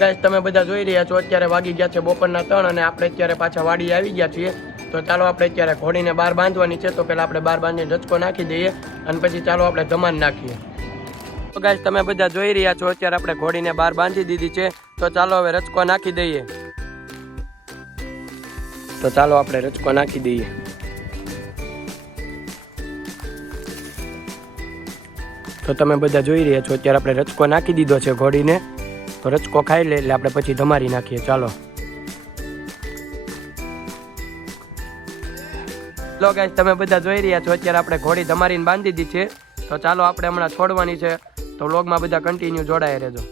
Guys તમે બધા જોઈ રહ્યા છો અત્યારે વાગી ગયા છે બપોરના 3 અને આપણે અત્યારે પાછા વાડી આવી ગયા છીએ। તો ચાલો આપણે અત્યારે ઘોડીને બહાર બાંધવાની છે, તો પહેલા આપણે બહાર બાંધીને રચકો નાખી દઈએ અને પછી ચાલો આપણે ધમાન નાખીએ। તો ગાઈસ તમે બધા જોઈ રહ્યા છો અત્યારે આપણે ઘોડીને બહાર બાંધી દીધી છે, તો ચાલો હવે રચકો નાખી દઈએ। તો ચાલો આપણે રચકો નાખી દઈએ। તો તમે બધા જોઈ રહ્યા છો અત્યારે આપણે રચકો નાખી દીધો છે ઘોડીને, તો રચકો ખાઈ લે એટલે આપણે પછી ધમારી નાખીએ। ચાલો લો ગાઈસ તમે બધા જોઈ રહ્યા છો અત્યારે આપણે ઘોડી ધમારીને બાંધી દીધી છે, તો ચાલો આપણે હમણાં છોડવાની છે, તો વ્લોગમાં બધા કન્ટિન્યુ જોડાયા રહેજો।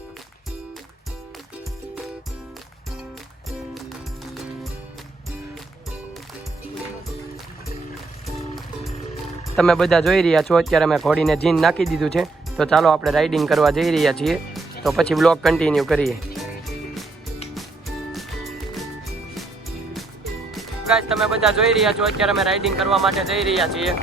તમે બધા જોઈ રહ્યા છો અત્યારે મેં ઘોડીને જીન નાખી દીધું છે, તો ચાલો આપણે રાઇડિંગ કરવા જઈ રહ્યા છીએ, તો પછી વ્લોગ કન્ટિન્યુ કરીએ। ગાઈસ તમે બધા જોઈ રહ્યા છો અત્યારે અમે રાઇડિંગ કરવા માટે જઈ રહ્યા છીએ।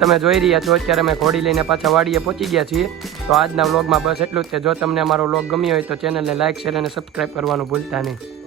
તમે જોઈ રહ્યા છો અત્યારે અમે ઘોડી લઈને પાછા વાડીએ પહોંચી ગયા છીએ। તો આજના વ્લોગમાં બસ એટલું જ છે। જો તમને અમારો વ્લોગ ગમ્યો હોય તો ચેનલને લાઇક, શેર અને સબસ્ક્રાઈબ કરવાનું ભૂલતા નહીં।